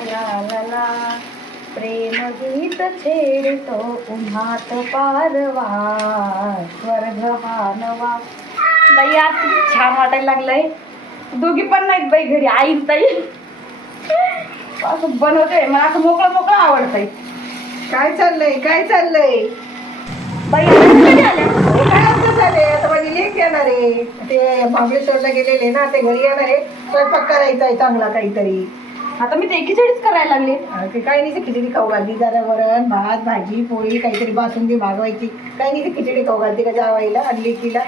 ला ला ला प्रेम गीत छेडतो उन्हात पारवा स्वर्ग हा नवा. बाई आज किती छान वाटायला लागलंय. दोघी पण नाहीत बाई घरी, आई ताई असं बनवतोय मला, असं मोकळं मोकळं आवडतंय. काय चाललंय बाई कधी आल्या? काय असं झालंय आता माझी लेक येणार आहे, ते महाबळेश्वरला गेलेले ना, ते घरी येणार आहे, स्वयंपाक करायचा आहे चांगला काहीतरी. आता मी ते खिचडीच करायला लागले. ते काही नाही, खिचडी खाऊ घालती, जरा वरण भात भाजी पोळी काहीतरी बासुंदी मागवायची. काही नाही, खिचडी खाऊ घालते का जावायला आणि लेकीला.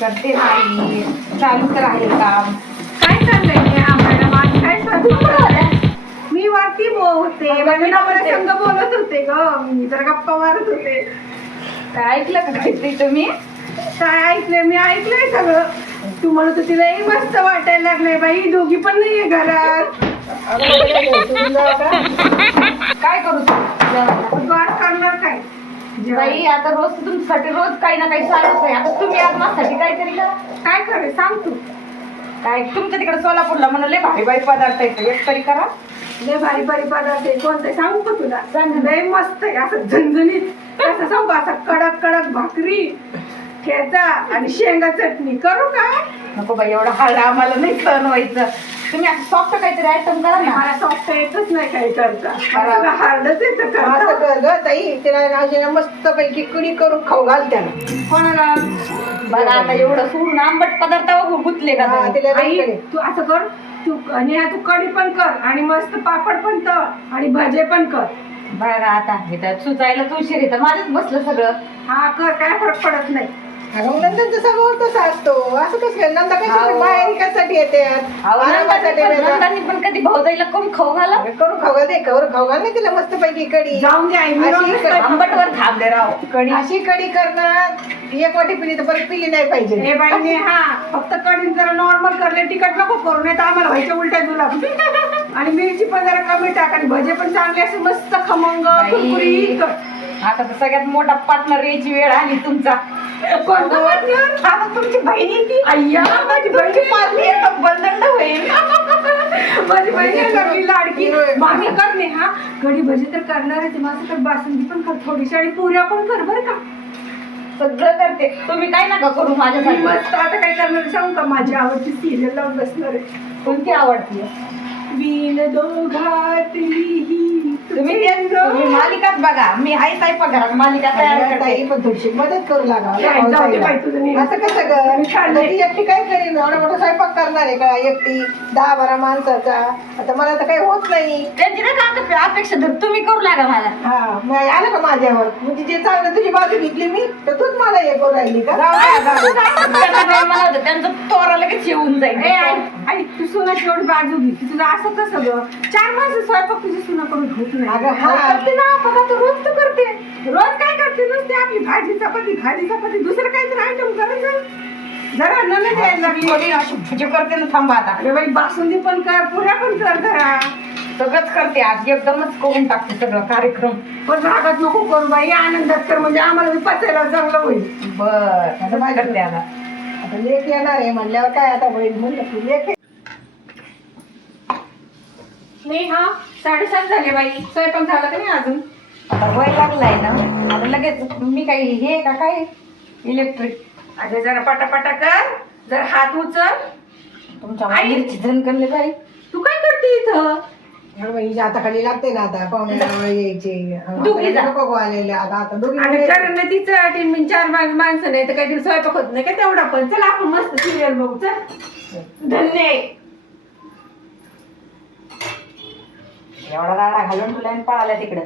करते नाही, चालू तर आहे काम. काय चाललंय आम्हाला माझी काय सांगू. मी वाटी होते, माझ्या नवऱ्या संग बोलत होते ग, मी जरा गप्पा मारत होते. काय ऐकलं का काहीतरी तुम्ही? काय ऐकलंय? मी ऐकलंय सगळं. तू म्हणत होती लई मस्त वाटायला लागलंय बाई, दोघी पण नाहीये घरात. काय करू आज करणार काय बाई? आता रोज तुमच्यासाठी रोज काही ना काही चालूच आहे. आता तुम्ही आज माझ्यासाठी काहीतरी करा. काय करे सांग तू. काय तुमच्या तिकडे सोलापूरला म्हणाले भारी भारी पदार्थ आहेत, एक तरी करा. लय भारी भारी पदार्थ आहे. कोणते सांगू का तुला? सांग. लय मस्त आहे, असं झणझणीत. असं सांगू, असं कडक कडक भाकरी, ठेचा आणि शेंगा चटणी. करू का? नको बाई, एवढं हार्ड आम्हाला नाही सहन व्हायचं. तुम्ही असं सॉफ्ट काहीतरी आयटम करा ना. मला सॉफ्ट येतच नाही काही करता, हार्डच येतं करता. ताई तिला मस्त पैकी कडी करून खाऊ घाल त्याला. कोणाला? बघा आता एवढं सोडून आंबट पदार्थ गुतले का तुम्ही? आई तू असं कर, तू आणि तू कढी पण कर आणि मस्त पापड पण तळ आणि भजे पण कर. बघा आता हे तर सुचायला उशीर येतं, माझंच बसलं सगळं. हा कर, काय फरक पडत नाही. नंदनचं सगळं तसं असतो. असं कसं नंदा कशी माहेरी कशासाठी येते? नंदानी पण कधी भाऊजाईला करून खाऊ घाला. करू खाऊ घाल, करू खाऊ घाल नाही तिला मस्त पैकी कढी. जाऊन दे आई, आंबटवर थांबले राव. कढी अशी कढी करणार, एक वाटी पिली तर परत पिली नाही पाहिजे. हे बाईने हा फक्त कढी जरा नॉर्मल करले, तिखट नको करू, नाही तर आम्हाला व्हायच्या उलट्या जुलाब. आणि मिरची पण जरा कमी टाक आणि भजे पण चांगले असे मस्त खमंग कुरकुरीत. आता तर सगळ्यात मोठा पार्टनर यायची वेळ आली तुमचा. आता तुमची बहिणी ती अय्या माझी बहिणी पारली एकदम बंदंड होईल. माझी बहिणी लाडकी मामी करणे. हा कढी भजी तर करणार आहे, माझं तर बासुंदी पण कर थोडीशी आणि पुऱ्या पण कर बरं का. सगळं करते, तुम्ही काय नका करू माझ्यासाठी. मस्त आता काय करणार सांगू का? माझी आवडती सिरियल लावून बसणार आहे. कोणती आवडती? विण दोघातली तुम्ही मालिकाच बघा. मी आहे ताई पगारात मालिका तयार करते. पण थोडीशी मदत करू लागा. असं कसं कर, एकटी काय करेन? एवढा मोठा स्वयंपाक करणार आहे का एकटी 10-12 माणसाचा? आता मला तर काही होत नाही. त्यांची ना अपेक्षा धर, तुम्ही करू लागा मला. हा मग आलं का माझ्यावर? म्हणजे जे चांगलं तुझी बाजू घेतली मी, तर तूच मला हे करू राहिली का? मला त्यांचं तोरा लगेच येऊन जाईल. आई तू सुनाची एवढी बाजू घेतली, तुला असं कसं ग? 4 माणसं स्वयंपाक तुझी सुना करून होत नाही. करते ना बघा, तू रोज तर करते. रोज काय करते? नुसते आपली भाजी चपाती दुसरं काहीतरी आयटम करायचं. जरा ननद यायला लागली अशी भजी करते ना. थांबा आता. अरे बाई, बासुंदी पण कर, पुऱ्या पण कर जरा. सगळंच करते आज, एकदमच करून टाकते सगळं कार्यक्रम. पण रागात नको करू बाई, आनंदात कर, म्हणजे आम्हाला पचायला चांगलं होईल. बरं काय करते आता? आता लेक येणार आहे म्हणल्यावर काय आता होईल म्हणलं तू लेक. नाही हा 7:30 झाले बाई, स्वयंपाक झाला का नाही अजून? आता वय लागलाय ना, आता लगेच मी काही हे का काय इलेक्ट्रिक. अगं जरा पटापटा कर, जरा हात उचल. तुमच्या माहेरची झण करले बाई. तू काय करते इथं? आता खाली लागते ना, आता पाहुणे यायचे आलेले आता दोघी कारण तिचं 3-4 माणसं नाही तर काहीतरी स्वयंपाक होत नाही का तेवढा. पण चला आपण मस्त सिरियल बघू. चल धन्य. एवढा राडा घालून तुला पळाला तिकडं.